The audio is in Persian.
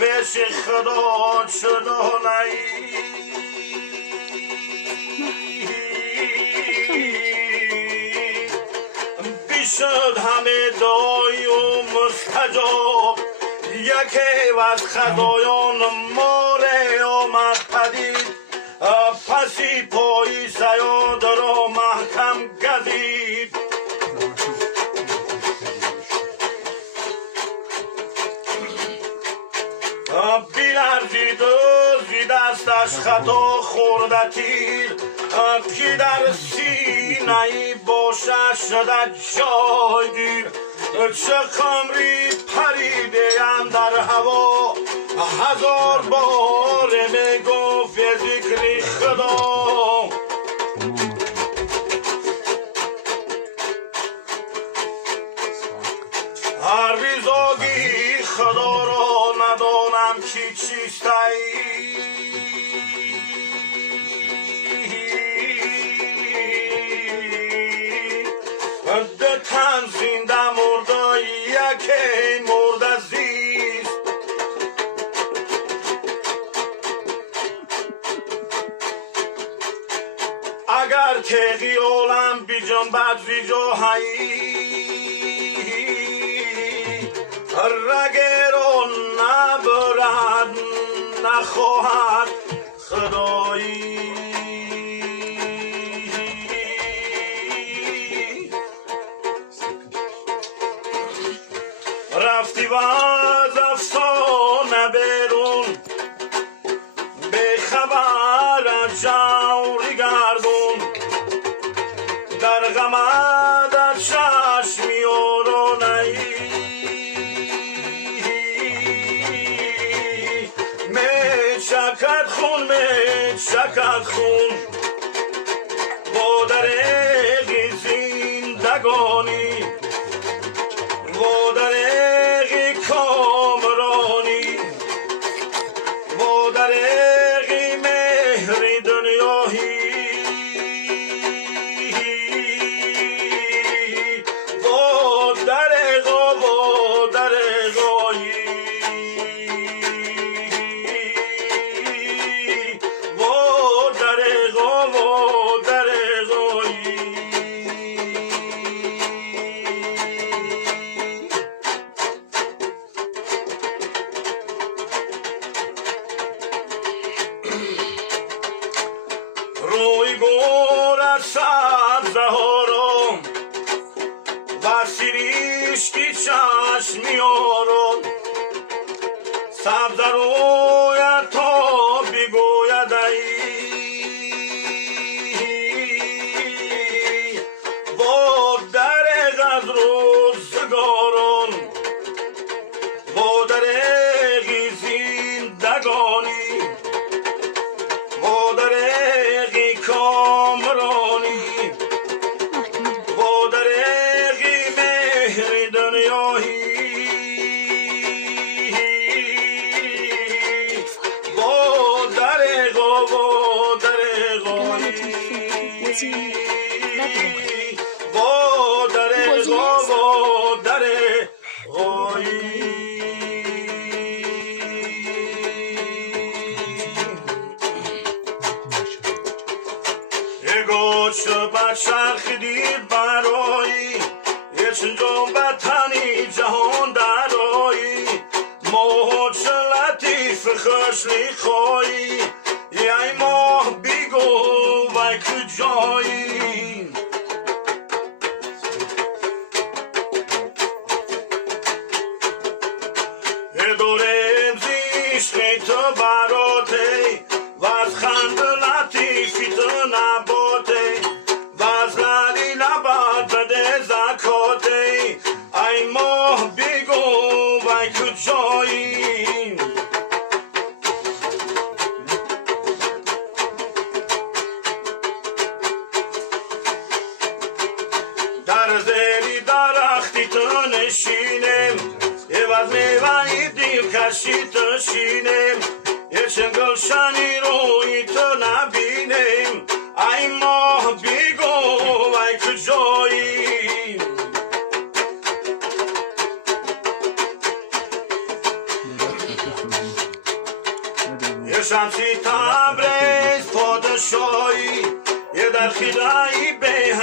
پیش خدا چنانه بیشد همه دعای و مستجاب یکی از خدایان ماره آمد پدید پسی پایی سیاد را محکم گزید بیلرزید و زی دستش خطا خورده تیر که در سینه باشه شده جایگیر چه خمری پریده در هوا هزار بار میگفت ذکر خدا هر ریزاگی خدا را ندانم کی چیست ده تن زنده مرده یکی مرده زیست اگر تیغی عالم بی جنبت زی جاهایی رگه رو نبرد نخواهد خدایی رفتی و از افسانه بیرون به خبر جوری گردون در غمه در چشمی آرانه ای می چکد خون با دریغی زندگانی با دریغی کامرانی با دریغی مهری دنیایی با دریغا با دریغایی با دریغا با دریغایی روی گور سبزه ها رو و سریشکی چشمی ها رو سبزه روی تا بگوید با درق از روزگاران با درقی زندگانی با دریغی کامرانی با دریغی مهر دنیایی با دریغا با دریغایی با دریغا با دریغایی گوش بچرخیدی برایی یه چنجان بطنی جهان درایی موج لطیف خشلی خواهی یه ماه بیگو وی کجایی دورم زیشقی تو براتی و از خند لطیفی تو نباتی و از لعلی لبت بده زکاتی ای ماه بگو وی کجایی در زیری درختی تو نشینم عوض میوهی دیر کشی تو شینم یه چند گلشنی روی تو نبینم ای ماه بگو ای کجایی یه شمسی تبریز پادشاهی یه در خیرایی به